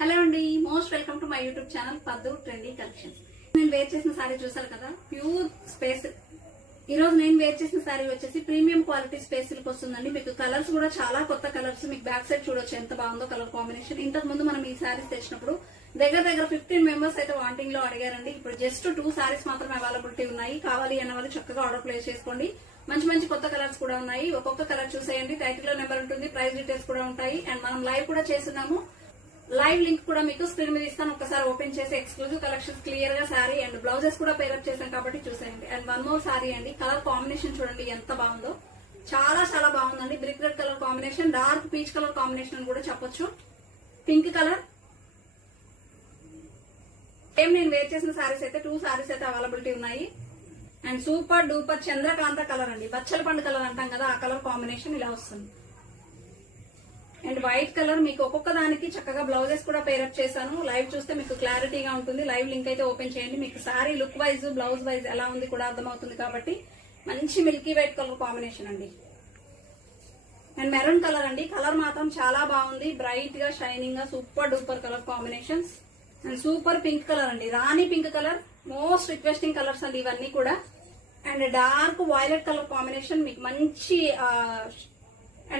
Hello అండి, most welcome to my YouTube channel పద్దు trendy collections. నేను వేర్ చేసిన సారీ చూసారు కదా, ప్యూర్ స్పేస్. ఈ రోజు నేను వేర్ చేసిన సారీ వచ్చేసి ప్రీమియం క్వాలిటీ స్పేస్ కి వస్తుందండి. మీకు కలర్స్ కూడా చాలా కొత్త కలర్స్. మీకు బ్యాక్ సైడ్ చూడొచ్చు ఎంత బాగుందో కలర్ కాంబినేషన్. ఇంతకు ముందు మనం ఈ సారీస్ తెచ్చినప్పుడు దగ్గర 15 మెంబర్స్ అయితే వాంటింగ్ లో అడిగారండి. ఇప్పుడు జస్ట్ 2 సారీస్ మాత్రమే అవైలబిలిటీ ఉన్నాయి. కావాలి అన్న వాళ్ళు చక్కగా ఆర్డర్ ప్లేస్ చేసుకోండి. మంచి మంచి కొత్త కలర్స్ కూడా ఉన్నాయి. ఒక్కొక్క కలర్ చూసేయండి. టైటిల్ లో నెంబర్ ఉంటుంది, ప్రైస్ డీటెయిల్స్ కూడా ఉంటాయి. అండ్ మనం లైవ్ కూడా చేస్తున్నాము. లైవ్ లింక్ కూడా మీకు స్క్రీన్ మీద ఇస్తాను. ఒకసారి ఓపెన్ చేసి ఎక్స్క్లూజివ్ కలెక్షన్స్ క్లియర్ గా సారీ అండ్ బ్లౌజెస్ కూడా పేరప్ చేశాను కాబట్టి చూసేయండి. అండ్ వన్ మోర్ సారీ అండి, కలర్ కాంబినేషన్ చూడండి ఎంత బాగుందో. చాలా చాలా బాగుందండి. Brick red colour combination, dark peach colour combination అని కూడా చెప్పొచ్చు. Pink colour. సేమ్ నేను వేర్ చేసిన సారీస్ అయితే 2 సారీస్ అయితే అవైలబిలిటీ ఉన్నాయి. And super duper Chandrakanta colour అండి, బచ్చల పండు కలర్ అంటాం కదా, ఆ కలర్ కాంబినేషన్ ఇలా వస్తుంది. And white colour. మీకు ఒక్కొక్క దానికి చక్కగా బ్లౌజెస్ కూడా పేరప్ చేశాను. లైవ్ చూస్తే మీకు క్లారిటీగా ఉంటుంది. లైవ్ లింక్ అయితే ఓపెన్ చేయండి. మీకు sari look wise blouse wise ఎలా ఉంది కూడా అర్థమవుతుంది కాబట్టి మంచి మిల్కీ వైట్ కలర్ కాంబినేషన్ అండి. అండ్ మెరూన్ కలర్ అండి, కలర్ మాత్రం చాలా బాగుంది. బ్రైట్ గా షైనింగ్ గా super duper colour combinations. And super pink colour అండి, rani pink colour. Most requesting colours అండి ఇవన్నీ కూడా. And dark violet colour combination, మీకు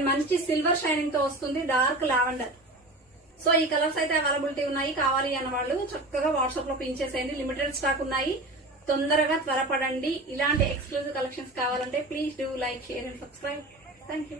మంచి సిల్వర్ షైనింగ్ తో వస్తుంది. Dark lavender. సో ఈ కలర్స్ అయితే అవైలబిలిటీ ఉన్నాయి. కావాలి అన్న వాళ్ళు చక్కగా వాట్సాప్ లో పిన్ చేసేయండి. లిమిటెడ్ స్టాక్ ఉన్నాయి, తొందరగా త్వరపడండి. ఇలాంటి ఎక్స్క్లూజివ్ కలెక్షన్స్ కావాలంటే please do like, share and subscribe. Thank you.